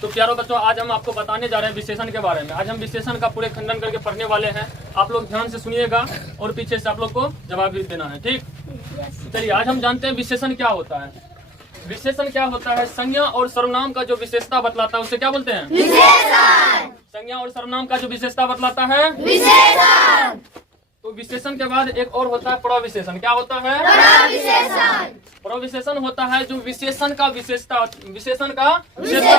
तो प्यारो बच्चों, आज हम आपको बताने जा रहे हैं विशेषण के बारे में। आज हम विशेषण का पूरे खंडन करके पढ़ने वाले हैं। आप लोग ध्यान से सुनिएगा और पीछे से आप लोग को जवाब भी देना है, ठीक। चलिए, आज हम जानते हैं विशेषण क्या होता है। विशेषण क्या होता है? संज्ञा और सर्वनाम का जो विशेषता बतलाता है उसे क्या बोलते हैं? विशेषण। संज्ञा और सर्वनाम का जो विशेषता बतलाता है विशेषण। तो विशेषण के बाद एक और होता है प्रविशेषण। क्या होता है? प्रविशेषण। प्रविशेषण होता है जो विशेषण का विशेषता जो विशेषण का विशेषता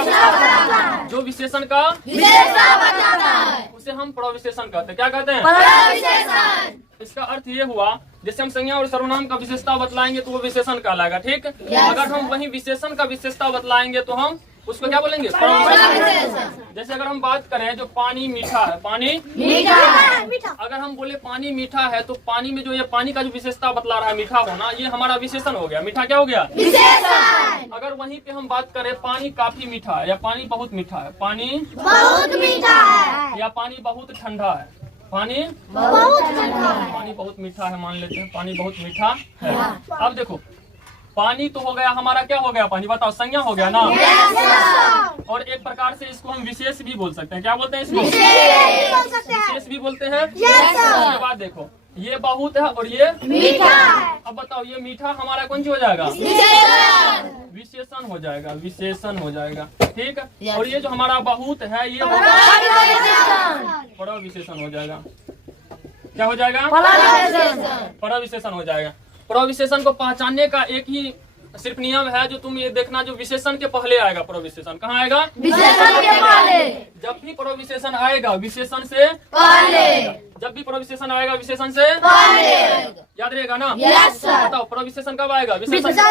बताता है उसे हम प्रविशेषण कहते हैं। क्या कहते हैं? प्रविशेषण। इसका अर्थ ये हुआ, जैसे हम संज्ञा और सर्वनाम का विशेषता बतलाएंगे तो वो विशेषण कहलाएगा, ठीक। अगर हम वही विशेषण का विशेषता बतलाएंगे तो हम उसको क्या बोलेंगे? प्रविशेषण। जैसे अगर हम बात करें जो पानी मीठा है, पानी मीठा है। अगर हम बोले पानी मीठा है तो पानी में जो ये पानी का जो विशेषता बतला रहा है मीठा होना, ये हमारा विशेषण हो गया। मीठा क्या हो गया? विशेषण। अगर वहीं पे हम बात करें पानी काफी मीठा है या पानी बहुत मीठा है, पानी बहुत मीठा है या पानी बहुत ठंडा है, पानी बहुत ठंडा है। पानी बहुत मीठा है, मान लेते हैं पानी बहुत मीठा है। अब देखो, पानी तो हो गया हमारा, क्या हो गया? पानी, बताओ, संज्ञा हो गया ना। और एक प्रकार से इसको हम विशेष भी बोल सकते हैं। क्या बोलते हैं इसको? विशेष भी बोलते हैं। उसके बाद देखो, ये बहुत है और ये मीठा है। अब बताओ, ये मीठा हमारा कौन सी हो जाएगा? विशेषण हो जाएगा, विशेषण हो जाएगा, ठीक। और ये जो हमारा बहुत है ये प्रविशेषण हो जाएगा। क्या हो जाएगा? प्रविशेषण हो जाएगा। प्रविशेषण को पहचानने का एक ही सिर्फ नियम है, जो तुम ये देखना, जो विशेषण के पहले आएगा प्रविशेषण। कहाँ आएगा? विशेषण के पहले। जब भी प्रविशेषण आएगा विशेषण से पहले। जब भी प्रविशेषण आएगा विशेषण से पहले। याद रहेगा ना? Yes, sir. बताओ, प्रविशेषण कब आएगा? विशेषण से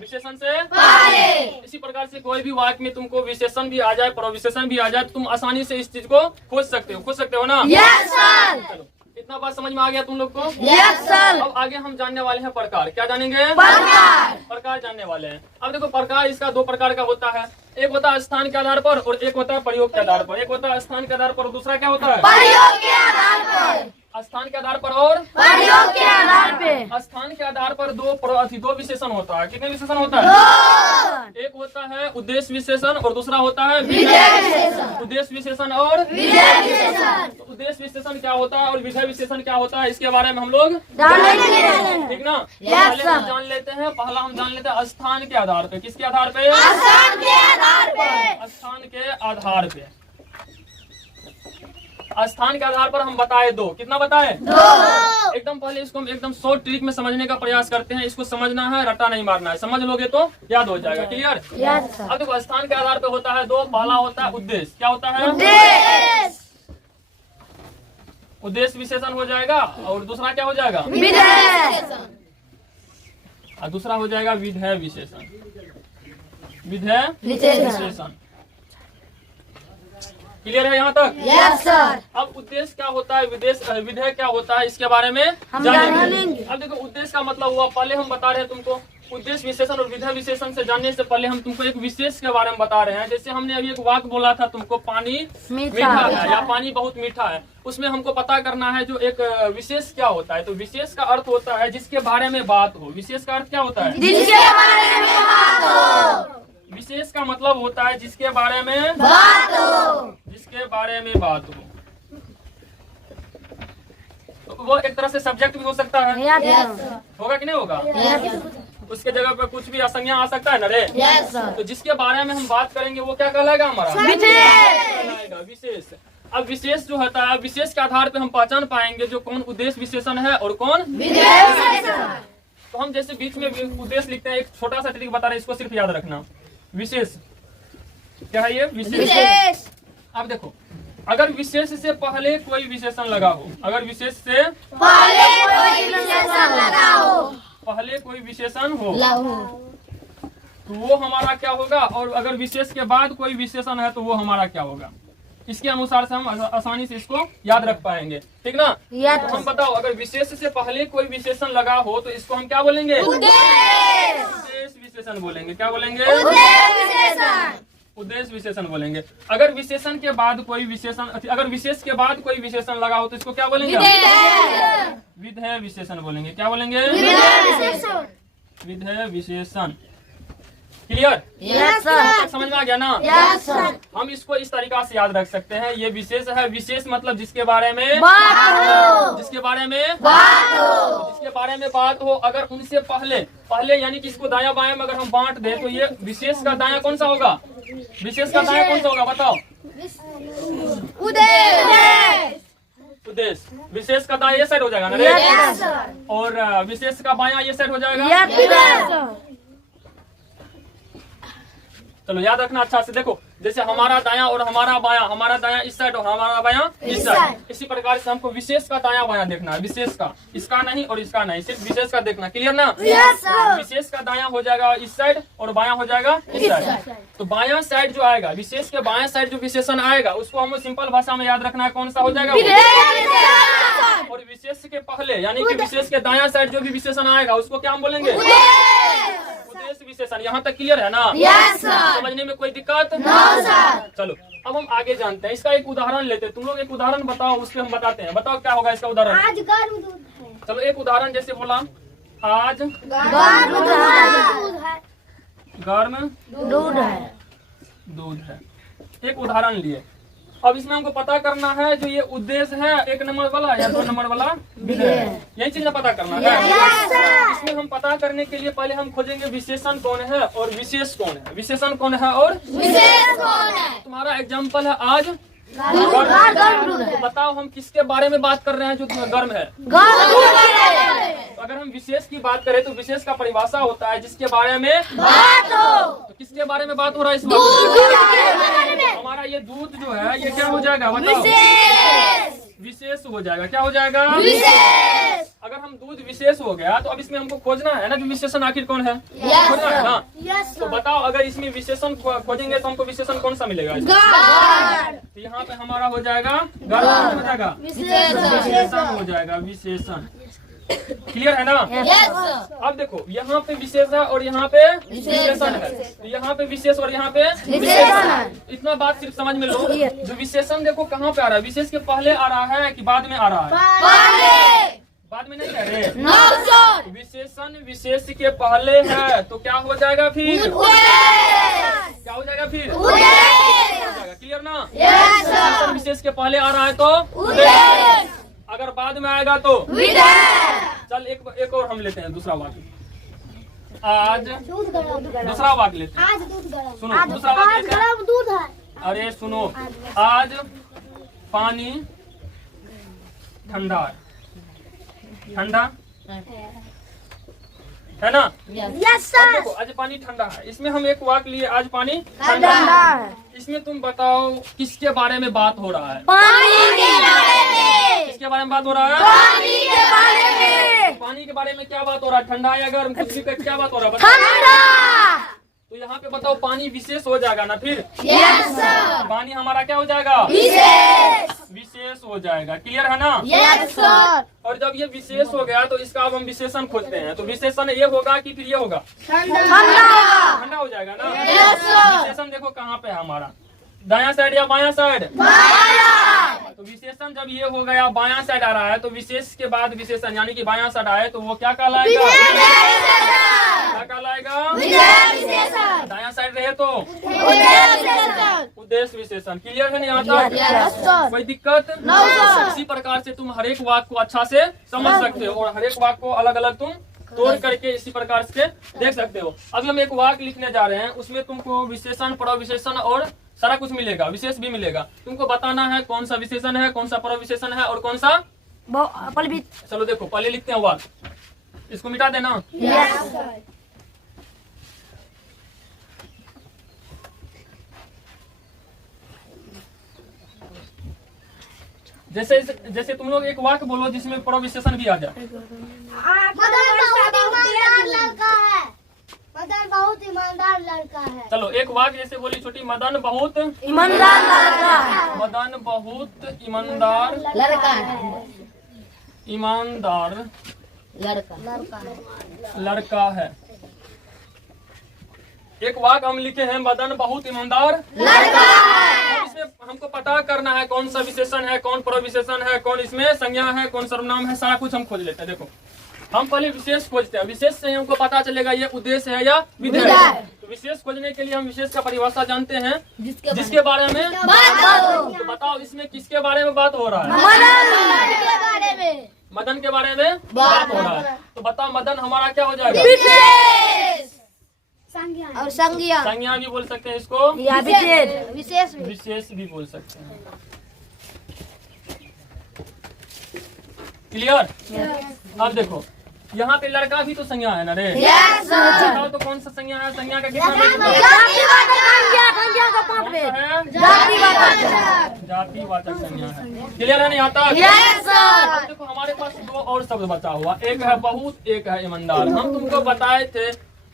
विशेषण से पहले। इसी प्रकार से कोई भी वाक्य में तुमको विशेषण भी आ जाए, प्रविशेषण भी आ जाए, तो तुम आसानी से इस चीज को खोज सकते हो ना? Yes, sir. चलो, इतना बात समझ में आ गया तुम लोग को? Yes, sir. अब आगे हम जानने वाले हैं प्रकार। क्या जानेंगे? प्रकार जानने वाले हैं। अब देखो, प्रकार इसका दो प्रकार का होता है। एक होता है स्थान के आधार पर और एक होता है प्रयोग के आधार पर। एक होता है स्थान के आधार पर और दूसरा क्या होता है? प्रयोग के आधार पर। स्थान के आधार पर और प्रयोग के आधार पे। स्थान के आधार पर दो विशेषण होता है। कितने विशेषण होता है? एक होता है उद्देश्य विशेषण और दूसरा होता है विधेय विशेषण। उद्देश्य विशेषण और विधेय विशेषण। तो उद्देश्य विशेषण क्या होता है और विधेय विशेषण क्या होता है, इसके बारे में हम लोग जानेंगे। ठीक ना। Yes, पहले हम जान लेते हैं, पहला हम जान लेते हैं स्थान के आधार पे। किसके आधार पे? स्थान के आधार पे। स्थान के आधार पे। स्थान के आधार पर हम बताए दो। कितना बताए? दो। एकदम पहले इसको हम एकदम शॉर्ट ट्रिक में समझने का प्रयास करते हैं। इसको समझना है, रट्टा नहीं मारना है। समझ लोगे तो याद हो जाएगा। क्लियर? Yes, sir. अब देखो, स्थान के आधार पे होता है दो। पहला होता है उद्देश्य। क्या होता है? उद्देश्य विशेषण हो जाएगा और दूसरा क्या हो जाएगा? विधेय। और दूसरा हो जाएगा विधेय विशेषण। विधेय विशेषण। क्लियर है यहाँ तक? Yes, sir. अब उद्देश्य क्या होता है, विधेय क्या होता है, इसके बारे में हम जानेंगे। जानेंगे। अब देखो, उद्देश्य का मतलब हुआ, पहले हम बता रहे हैं तुमको उद्देश्य विशेषण और विधेय विशेषण से जानने से पहले हम तुमको एक विशेष के बारे में बता रहे हैं। जैसे हमने अभी एक वाक्य बोला था तुमको, पानी मीठा है या पानी बहुत मीठा है। उसमें हमको पता करना है जो एक विशेष क्या होता है। तो विशेष का अर्थ होता है जिसके बारे में बात हो। विशेष का अर्थ क्या होता है? जिसके बारे में बात हो। विशेष का मतलब होता है जिसके बारे में बात हो। जिसके बारे में बात हो। तो वो एक तरह से सब्जेक्ट भी हो सकता है। Yes, sir. होगा कि नहीं होगा? Yes, sir. उसके जगह पे कुछ भी असंज्ञा आ सकता है ना रे। Yes, sir. तो जिसके बारे में हम बात करेंगे वो क्या कहलाएगा हमारा? विधेय। कहलाएगा विशेष। अब विशेष जो होता है, विशेष के आधार पे हम पहचान पाएंगे जो कौन उद्देश्य विशेषण है और कौन विधेय विशेषण। तो हम जैसे बीच में उद्देश्य लिखते हैं, एक छोटा सा ट्रिक बता रहे हैं, इसको सिर्फ याद रखना। विशेष क्या है? ये विशेष। अब देखो, अगर विशेष से पहले कोई विशेषण लगा हो, अगर विशेष से पहले कोई विशेषण लगा हो। पहले कोई विशेषण हो तो वो हमारा क्या होगा, और अगर विशेष के बाद कोई विशेषण है तो वो हमारा क्या होगा। इसके अनुसार से हम आसानी से इसको याद रख पाएंगे, ठीक ना। तो हम बताओ, अगर विशेष से पहले कोई विशेषण लगा हो तो इसको हम क्या बोलेंगे? उद्देश्य विशेषण बोलेंगे। क्या बोलेंगे? उद्देश्य विशेषण बोलेंगे। अगर विशेषण के बाद कोई विशेषण, अगर विशेष के बाद कोई विशेषण लगा हो तो इसको क्या बोलेंगे? विधेय विशेषण बोलेंगे। क्या बोलेंगे? विधेय विशेषण। क्लियर? यस यहाँ तक समझ में आ गया ना? Yes sir. हम इसको इस तरीका से याद रख सकते हैं। ये विशेष है, विशेष मतलब जिसके बारे में जिसके बारे में बात हो। अगर उनसे पहले यानी कि इसको दाया बाया में अगर हम बांट दें तो ये विशेष का दाया कौन सा होगा? विशेष का दाया कौन सा होगा बताओ? उद्देश्य। विशेष का दाया ये साइड हो जाएगा ना रे? Yes sir. और विशेष का बाया ये साइड हो जाएगा। चलो याद रखना अच्छा से। देखो जैसे हमारा दाया और हमारा बाया, हमारा दाया इस साइड और हमारा बाया इस साइड, इसी प्रकार से हमको विशेष का दाया बाया देखना है। विशेष का, इसका नहीं और इसका नहीं, सिर्फ विशेष का देखना। क्लियर ना? Yes sir. विशेष का दाया हो जाएगा इस साइड और बाया हो जाएगा इस साइड। तो बाया साइड जो आएगा, विशेष के बाया साइड जो विशेषण आएगा उसको हमें सिंपल भाषा में याद रखना है। कौन सा हो जाएगा? और विशेष के पहले यानी कि विशेष के दाया साइड जो भी विशेषण आएगा उसको क्या हम बोलेंगे? उद्देश्य विशेषण। यहाँ तक क्लियर है ना? Yes sir. समझने में कोई दिक्कत? No sir. चलो अब हम आगे जानते हैं। इसका एक उदाहरण लेते हैं। तुम लोग एक उदाहरण बताओ, उसके हम बताते हैं। बताओ क्या होगा इसका उदाहरण? आज गर्म दूध है। चलो एक उदाहरण जैसे बोला, आज गर्म दूध है। गर्म दूध है। एक उदाहरण लिए। अब इसमें हमको पता करना है जो ये उद्देश्य है, 1 नंबर वाला या 2 नंबर वाला विधेय, यही चीज पता करना है। Yes sir. इसमें हम पता करने के लिए पहले हम खोजेंगे विशेषण कौन है और विशेष कौन है। विशेषण कौन है और विशेष कौन है? तुम्हारा एग्जाम्पल है आज गर्म दूध है। तो बताओ हम किसके बारे में बात कर रहे हैं जो गर्म है? गर्म दूध है। तो अगर हम विशेष की बात करें तो विशेष का परिभाषा होता है जिसके बारे में बात हो। तो किसके बारे में बात हो रहा है इस दूध बात के बारे में। हमारा ये दूध जो है ये क्या हो जाएगा बताओ? विशेष। विशेष हो जाएगा। क्या हो जाएगा? विशेष। अगर हम दूध विशेष हो गया तो अब इसमें हमको खोजना है ना जो विशेषण आखिर कौन है? यस खोजना है ना? यस तो बताओ अगर इसमें विशेषण खोजेंगे तो हमको विशेषण कौन सा मिलेगा? तो यहाँ पे हमारा हो जाएगा गर्म हो जाएगा, विशेषण हो जाएगा, विशेषण। क्लियर है ना? यस। अब देखो यहाँ पे विशेष है और यहाँ पे विशेषण है। तो यहाँ पे विशेष और यहाँ पे विशेषण है। इतना बात सिर्फ समझ में लो। जो विशेषण देखो कहाँ पे आ रहा है? विशेष के पहले आ रहा है कि बाद में आ रहा है? बाद में नहीं कह रहे। No sir. विशेषण विशेष के पहले है तो क्या हो जाएगा फिर? क्या हो जाएगा फिर? हो जाएगा। क्लियर ना? यस विशेषण विशेष के पहले आ रहा है तो अगर बाद में आएगा तो चल एक और हम लेते हैं दूसरा वाक्य। आज दूसरा वाक्य लेते हैं। आज दूध गर्म। सुनो दूसरा वाक्य लेते हैं। गर्म दूध है। अरे सुनो, आज पानी ठंडा है। ठंडा है ना? यस अब देखो आज पानी ठंडा है, इसमें हम एक वाक्य लिए आज पानी ठंडा है। इसमें तुम बताओ किसके बारे में बात हो रहा है? पानी के बारे में। किसके बारे में बात हो रहा है? पानी के बारे में। पानी के बारे में क्या बात हो रहा है? ठंडा या गर्म? कुछ भी क्या बात हो रहा है? ठंडा। तो यहाँ पे बताओ पानी विशेष हो जाएगा ना फिर? Yes sir. पानी हमारा क्या हो जाएगा? विशेष। विशेष हो जाएगा। क्लियर है ना? Yes sir. और जब ये विशेष हो गया तो इसका अब हम विशेषण खोजते हैं। तो विशेषण ये होगा कि फिर ये होगा? ठंडा। ठंडा हो जाएगा ना? Yes sir. विशेषण देखो कहाँ पे है हमारा? दायां साइड या बायां साइड? बाया। तो विशेषण जब ये हो गया बायां साइड आ रहा है तो विशेष के बाद विशेषण यानी कि बायां साइड आए तो वो क्या कहलाएगा? क्या कहलाएगा? विशेषण। दायां साइड रहे तो विशेषण। उद्देश्य विशेषण। क्लियर है ना यहाँ तक? Yes sir. कोई दिक्कत? No sir. इसी प्रकार से तुम हर एक वाक्य को अच्छा से समझ सकते हो और हर एक वाक्य को अलग अलग तुम तोड़ करके इसी प्रकार से देख सकते हो। अगले हम एक वाक्य लिखने जा रहे हैं, उसमें तुमको विशेषण प्रविशेषण और सारा कुछ मिलेगा, विशेष भी मिलेगा। तुमको बताना है कौन सा विशेषण है, कौन सा प्रविशेषण है और कौन सा चलो देखो पहले लिखते हैं वाक्य, इसको मिटा देना। यस। जैसे जैसे तुम लोग एक वाक्य बोलो जिसमें प्रविशेषण भी आ जाए। मदन बहुत ईमानदार लड़का है। मदन बहुत ईमानदार लड़का है। चलो एक वाक्य जैसे बोली छोटी, मदन बहुत ईमानदार लड़का है। मदन बहुत ईमानदार लड़का है। ईमानदार लड़का है। एक वाक्य हम लिखे हैं मदन बहुत ईमानदार लड़का है। अब इसमें हमको पता करना है कौन सा विशेषण है, कौन प्रविशेषण है, कौन इसमें संज्ञा है, कौन सर्वनाम है, सारा कुछ हम खोज लेते हैं। देखो हम पहले विशेष खोजते हैं, विशेष से हमको पता चलेगा ये उद्देश्य है या विधेय। तो विशेष खोजने के लिए हम विशेष का परिभाषा जानते हैं, जिसके बारे में तो बताओ इसमें किसके बारे में बात हो रहा है? मदन के बारे में बात हो रहा है। तो बताओ मदन हमारा क्या हो जाएगा? और संज्ञा संज्ञा भी बोल सकते हैं इसको, विशेष भी बोल सकते हैं। क्लियर? अब देखो यहाँ पे लड़का भी तो संज्ञा है ना रे? बताओ तो कौन सा संज्ञा है? संज्ञा का कितना जातिवाचक संज्ञा है। क्लियर है? नहीं आता? अब देखो हमारे पास दो और शब्द बचा हुआ, एक है बहुत, एक है ईमानदार। हम तुमको बताए थे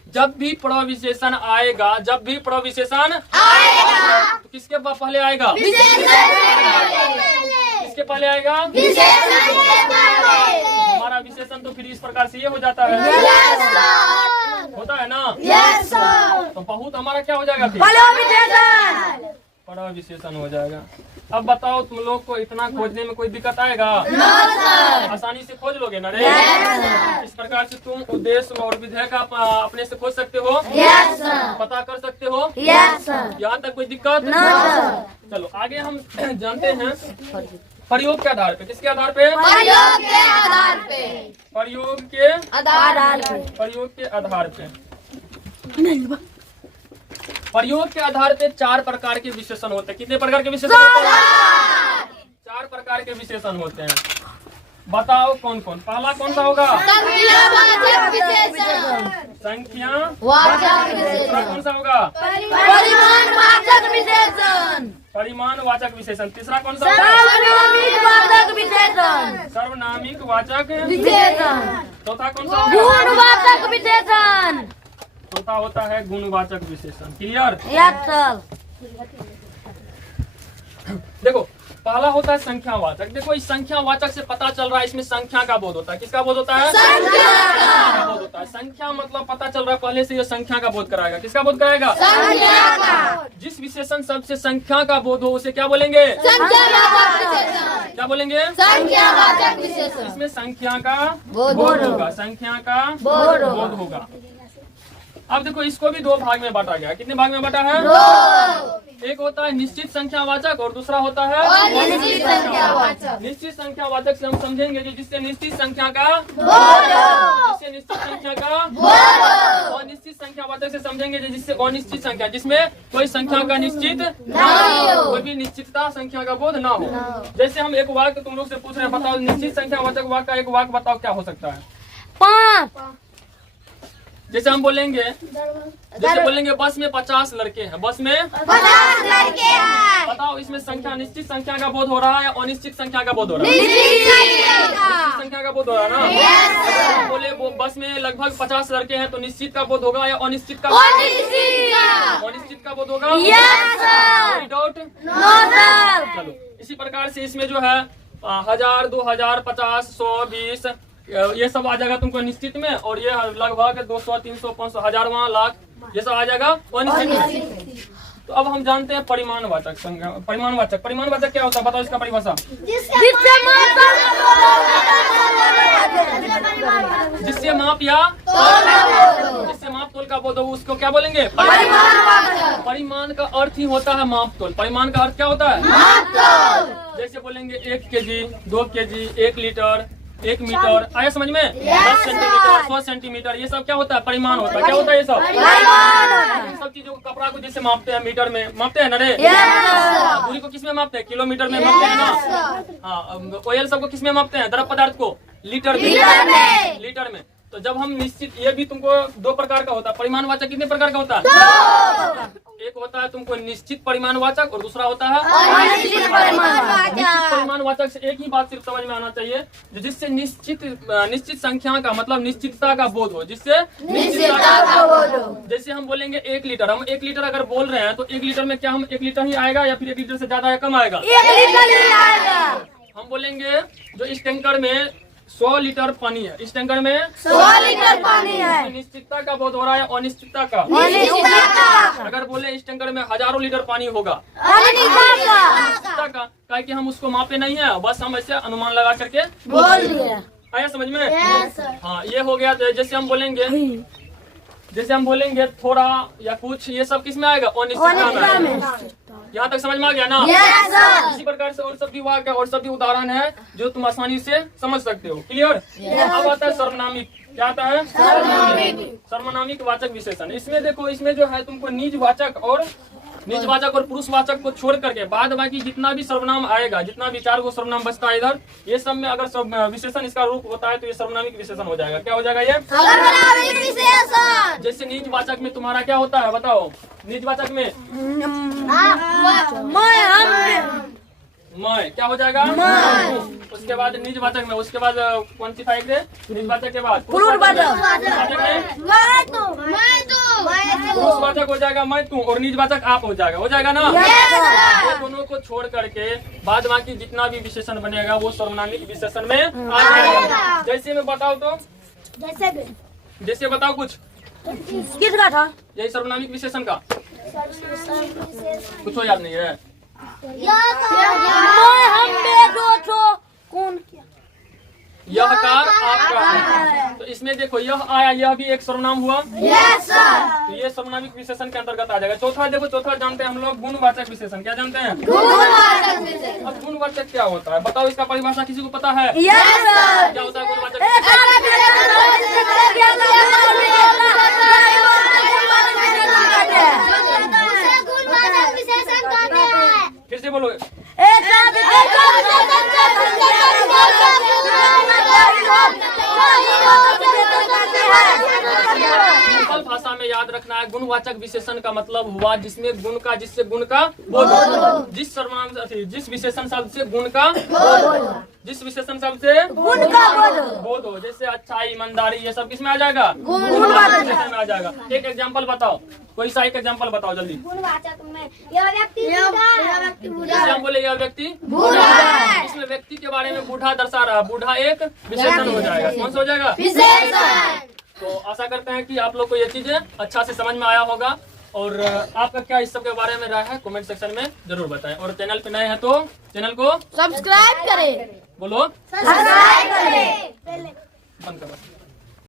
जब भी प्रविशेषण आएगा, जब भी प्रविशेषण आएगा तो किसके पहले आएगा? किसके पहले आएगा? हमारा विशेषण तो फिर इस प्रकार से ये हो जाता है, होता है ना? तो बहुत हमारा क्या हो जाएगा? प्रविशेषण हो जाएगा। अब बताओ तुम लोग को इतना खोजने में कोई दिक्कत आएगा? आसानी से खोज लोगे ना रे? इस प्रकार से तुम उद्देश्य और विधेय का अपने से खोज सकते हो, पता कर सकते हो। यहाँ तक कोई दिक्कत? चलो आगे हम जानते हैं प्रयोग के आधार पे। किसके आधार पे? प्रयोग के आधार पे। प्रयोग के आधार पे 4 प्रकार के विशेषण होते हैं। कितने प्रकार के विशेषण होते हैं? 4 प्रकार के विशेषण होते हैं। बताओ कौन कौन? पहला कौन सा होगा? संख्या दूसरा कौन सा होगा? परिमाणवाचक विशेषण। तीसरा कौन सा होगा? सर्वनामिक वाचक विशेषण। चौथा कौन सा होगा? चौथा होता है गुणवाचक विशेषण। क्लियर? देखो पहला होता है संख्यावाचक। देखो इस संख्यावाचक से पता चल रहा है इसमें संख्या का बोध होता है। किसका बोध होता है? संख्या का बोध होता है। संख्या मतलब पता चल रहा है पहले से ये संख्या का बोध कराएगा। किसका बोध कराएगा? संख्या का। जिस विशेषण शब्द से संख्या का बोध हो उसे क्या बोलेंगे? क्या बोलेंगे? संख्यावाचक विशेषण। इसमें संख्या का बोध होगा, संख्या का बोध होगा। अब देखो इसको भी 2 भाग में बांटा गया। कितने भाग में बांटा है? 2। एक होता है निश्चित संख्यावाचक और दूसरा होता है अनिश्चित संख्यावाचक। निश्चित संख्यावाचक से हम समझेंगे कि जिससे निश्चित संख्या का जिससे निश्चित संख्या का और निश्चित संख्यावाचक से समझेंगे जिससे अनिश्चित संख्या, जिसमें कोई संख्या का निश्चित न हो, कोई भी निश्चितता संख्या का बोध न हो। जैसे हम एक वाक्य तुम लोग से पूछ रहे हैं, बताओ निश्चित संख्यावाचक वाक्य का एक वाक्य बताओ क्या हो सकता है? 5। जैसे हम बोलेंगे बस में 50 लड़के हैं। बस में 50 लड़के हैं। बताओ इसमें संख्या निश्चित संख्या का बोध हो रहा है या अनिश्चित संख्या का बोध हो रहा है? निश्चित संख्या का बोध हो रहा है ना? अगर हम बोले वो बस में लगभग 50 लड़के हैं तो निश्चित का बोध होगा या अनिश्चित का? अनिश्चित का बोध होगा। कोई डाउट? चलो इसी प्रकार से इसमें जो है 1000, 2000, 50, 100, 20 ये सब आ जाएगा तुमको निश्चित में, और ये लगभग 200, 300, 500, 1000, लाख ये सब आ जाएगा अनिश्चित। तो अब हम जानते हैं परिमाणवाचक संज्ञा। परिमाणवाचक क्या होता है? बताओ इसका परिभाषा। जिससे माप या जिससे माप तोल का बोध हो उसको क्या बोलेंगे? परिमाण का अर्थ ही होता है माप तोल। परिमाण का अर्थ क्या होता है? जैसे बोलेंगे 1 केजी, 2 केजी, 1 लीटर, 1 मीटर, आया समझ में? 10 सेंटीमीटर, 100 सेंटीमीटर, ये सब क्या होता है? परिमाण होता है। क्या होता है ये सब? इन सब चीजों को कपड़ा को जैसे मापते हैं मीटर में मापते हैं ना रे? दूरी को किस में मापते हैं? किलोमीटर में मापते हैं ना? हाँ। ऑयल सबको किस में मापते हैं? द्रव पदार्थ को लीटर में। तो जब हम निश्चित, ये भी तुमको 2 प्रकार का होता है। परिमाणवाचक कितने प्रकार का होता है? एक होता है तुमको निश्चित परिमाणवाचक और दूसरा होता है अनिश्चित परिमाणवाचक। निश्चित परिमाणवाचक से एक ही बात सिर्फ समझ में आना चाहिए, जिससे निश्चित संख्या का मतलब निश्चितता का बोध हो, जिससे निश्चितता का बोध हो। जैसे हम बोलेंगे 1 लीटर, हम 1 लीटर अगर बोल रहे हैं तो 1 लीटर में क्या हम 1 लीटर ही आएगा या फिर 1 लीटर से ज्यादा या कम आएगा? 1 लीटर ही आएगा। हम बोलेंगे जो इस टैंकर में 100 लीटर पानी है, इस टैंकर में 100 लीटर पानी है। निश्चितता का बोध हो रहा है अनिश्चितता का? अगर बोले इस टैंकर में हजारों लीटर पानी होगा, अनिश्चितता का, कि हम उसको मापे नहीं है, बस हम ऐसे अनुमान लगा करके बोल दिए। आया समझ में? Yes sir. हाँ, ये हो गया। तो जैसे हम बोलेंगे थोड़ा या कुछ, ये सब किस में आएगा? अनिश्चितता में। यहाँ तक समझ में आ गया ना? Yes sir. इसी प्रकार से और सब भी वाक्य और सब भी उदाहरण है जो तुम आसानी से समझ सकते हो। क्लियर? अब आता है सर्वनामिक। क्या आता है? सर्वनामिक वाचक विशेषण। इसमें देखो, इसमें जो है तुमको निजवाचक और पुरुषवाचक को छोड़ करके बाद बाकी जितना भी सर्वनाम आएगा, जितना भी 4 गो सर्वनाम बचता है इधर, ये सब में अगर सब विशेषण इसका रूप होता है तो ये सर्वनामिक विशेषण हो जाएगा। क्या हो जाएगा ये? सर्वनामिक विशेषण। जैसे निजवाचक में तुम्हारा क्या होता है बताओ? निजवाचक में मैं क्या हो जाएगा? उसके बाद निजवाचक में, उसके बाद कौन सी फाइल है? निजवाचक के बाद पुरुषवाचक में पुरुषवाचक हो जाएगा मैं तू, और निजवाचक आप हो जाएगा ना? ये दोनों को छोड़ करके बाद बाकी जितना भी विशेषण बनेगा वो सर्वनामिक विशेषण में आ जाएगा। जैसे मैं बताओ तो, जैसे बताओ कुछ किसका था? यही सर्वनामिक विशेषण का कुछ याद नहीं है? कौन? यह कार आपका है। तो इसमें देखो यह आया, यह भी एक सर्वनाम हुआ। Yes sir. तो ये सर्वनामिक विशेषण के अंतर्गत आ जाएगा। चौथा देखो, चौथा जानते हैं हम लोग गुणवाचक विशेषण। क्या जानते हैं? अब गुणवाचक क्या होता है बताओ? इसका परिभाषा किसी को पता है? Yes sir. क्या होता है गुणवाचक? फिर से बोलो। सिंपल भाषा में याद रखना है, गुणवाचक विशेषण का मतलब हुआ जिसमें गुण का, जिससे गुण का बोध हो। जिस सर्वनाम, जिस विशेषण शब्द से गुण का, जिस विशेषण शब्द से गुण का बोध हो। जैसे अच्छाई, ईमानदारी, ये सब किसमें आ जाएगा? गुणवाचक विशेषण में आ जाएगा। एक एग्जाम्पल बताओ, कोई सा एक एग्जाम्पल बताओ जल्दी। गुणवाचक में यह व्यक्ति जैसे हम बोले यह व्यक्ति बूढ़ा है, इसमें व्यक्ति के बारे में बूढ़ा दर्शा रहा, बूढ़ा एक विशेषण हो जाएगा। कौन सा हो जाएगा? विशेषण। तो आशा करते हैं कि आप लोग को ये चीजें अच्छा से समझ में आया होगा, और आपका क्या इस सब के बारे में राय है कमेंट सेक्शन में जरूर बताएं। और चैनल पे नए हैं तो चैनल को सब्सक्राइब करें। बोलो, सब्सक्राइब करें। बंद करो।